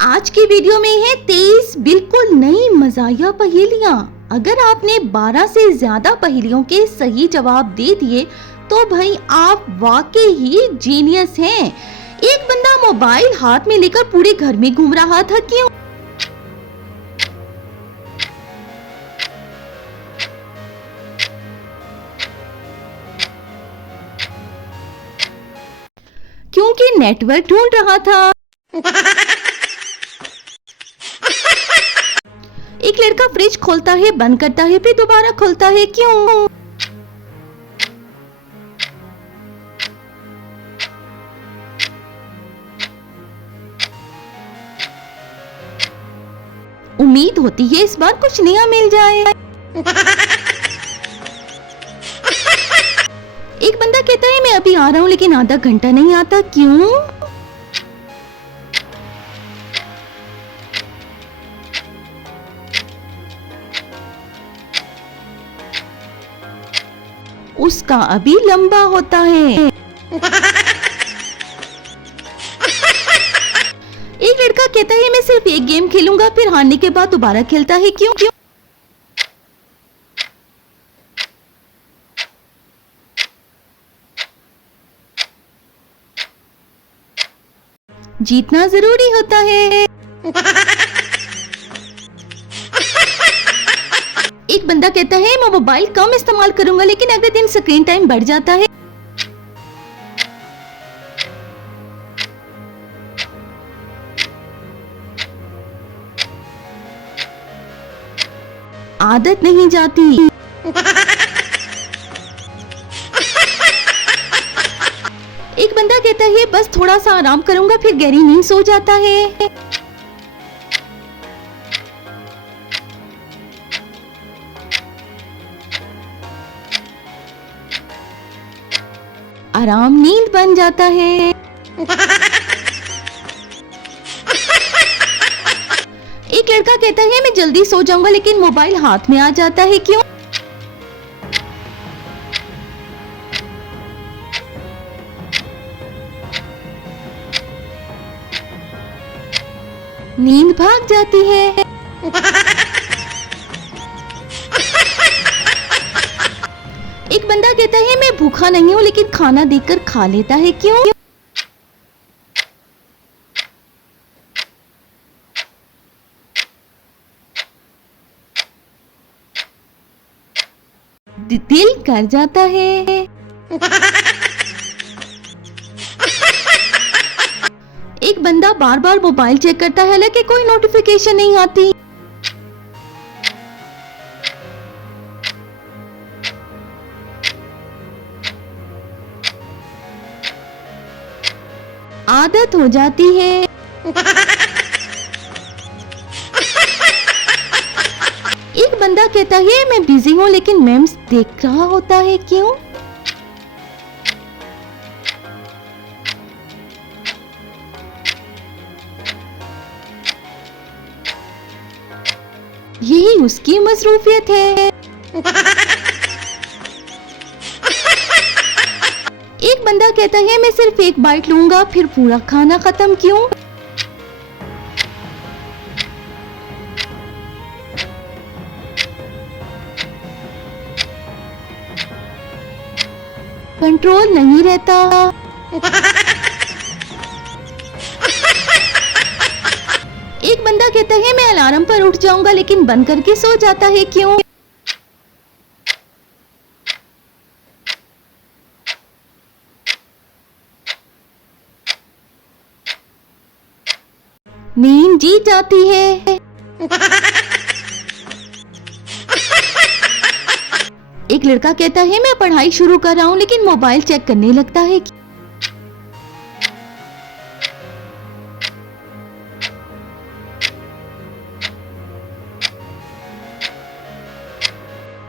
आज की वीडियो में है 23 बिल्कुल नई मजाया पहेलियां। अगर आपने 12 से ज्यादा पहेलियों के सही जवाब दे दिए तो भाई आप वाकई ही जीनियस हैं। एक बंदा मोबाइल हाथ में लेकर पूरे घर में घूम रहा था, क्यों? क्योंकि नेटवर्क ढूंढ रहा था। एक लड़का फ्रिज खोलता है, बंद करता है, फिर दोबारा खोलता है, क्यों? उम्मीद होती है इस बार कुछ नया मिल जाए। एक बंदा कहता है मैं अभी आ रहा हूँ, लेकिन आधा घंटा नहीं आता, क्यों? उसका अभी लंबा होता है। एक लड़का कहता है मैं सिर्फ एक गेम खेलूंगा, फिर हारने के बाद दोबारा खेलता है, क्यों? जीतना जरूरी होता है। एक बंदा कहता है मैं मोबाइल कम इस्तेमाल करूंगा, लेकिन अगले दिन स्क्रीन टाइम बढ़ जाता है। आदत नहीं जाती। एक बंदा कहता है बस थोड़ा सा आराम करूंगा, फिर गहरी नींद सो जाता है। आराम नींद बन जाता है। एक लड़का कहता है मैं जल्दी सो जाऊंगा, लेकिन मोबाइल हाथ में आ जाता है, क्यों? नींद भाग जाती है। एक बंदा कहता है मैं भूखा नहीं हूँ, लेकिन खाना देखकर खा लेता है, क्यों? दिल कर जाता है। एक बंदा बार बार मोबाइल चेक करता है, हालांकि कोई नोटिफिकेशन नहीं आती। आदत हो जाती है। एक बंदा कहता है मैं बिजी हूँ, लेकिन मेम्स देख रहा होता है, क्यों? यही उसकी मसरूफियत है। एक बंदा कहता है मैं सिर्फ एक बाइट लूंगा, फिर पूरा खाना खत्म, क्यों? कंट्रोल नहीं रहता। एक बंदा कहता है मैं अलार्म पर उठ जाऊंगा, लेकिन बंद करके सो जाता है, क्यों? नींद जीत जाती है। एक लड़का कहता है मैं पढ़ाई शुरू कर रहा हूँ, लेकिन मोबाइल चेक करने लगता है,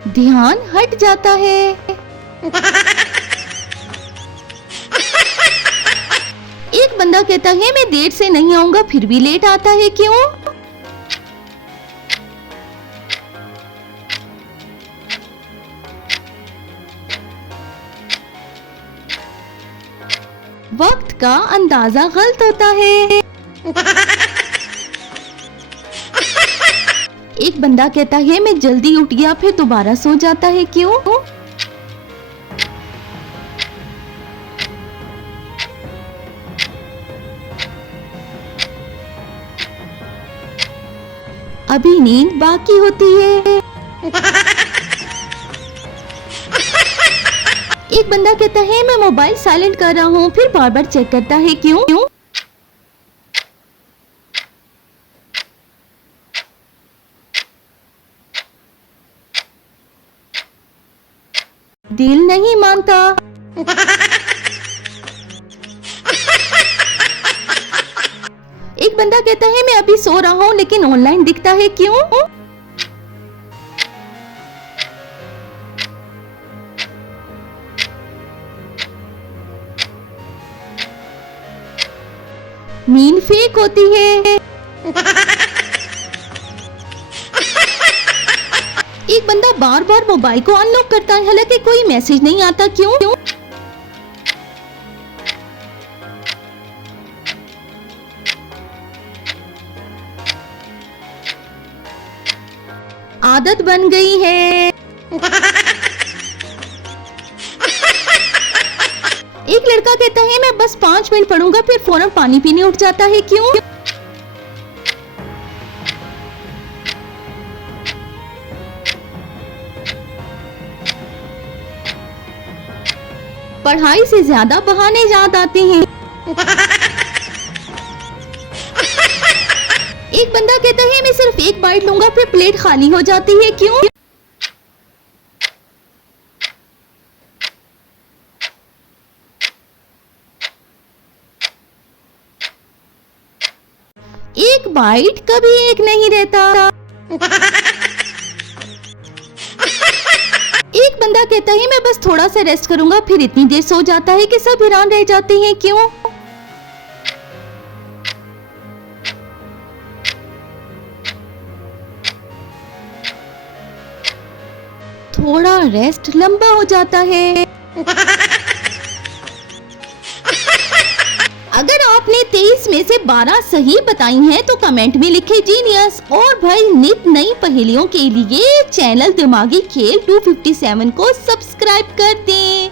ध्यान हट जाता है। एक बंदा कहता है मैं देर से नहीं आऊंगा, फिर भी लेट आता है, क्यों? वक्त का अंदाजा गलत होता है। एक बंदा कहता है मैं जल्दी उठ गया फिर दोबारा सो जाता है, क्यों? अभी नींद बाकी होती है। एक बंदा कहता है मैं मोबाइल साइलेंट कर रहा हूँ फिर बार बार चेक करता है, क्यों? दिल नहीं मानता। एक बंदा कहता है मैं अभी सो रहा हूँ लेकिन ऑनलाइन दिखता है, क्यों? नींद फेक होती है। एक बंदा बार बार मोबाइल को अनलॉक करता है हालांकि कोई मैसेज नहीं आता, क्यों? आदत बन गई है। एक लड़का कहता है मैं बस 5 मिनट पढ़ूंगा फिर फौरन पानी पीने उठ जाता है, क्यों? पढ़ाई से ज्यादा बहाने याद आते हैं। एक बंदा कहता है मैं सिर्फ 1 बाइट लूंगा फिर प्लेट खाली हो जाती है, क्यों? एक बाइट कभी एक नहीं रहता। एक बंदा कहता है मैं बस थोड़ा सा रेस्ट करूंगा फिर इतनी देर सो जाता है कि सब हैरान रह जाते हैं, क्यों? थोड़ा रेस्ट लंबा हो जाता है। अगर आपने 23 में से 12 सही बताई हैं तो कमेंट में लिखे जीनियस। और भाई नित नई पहेलियों के लिए चैनल दिमागी खेल 257 को सब्सक्राइब कर दें।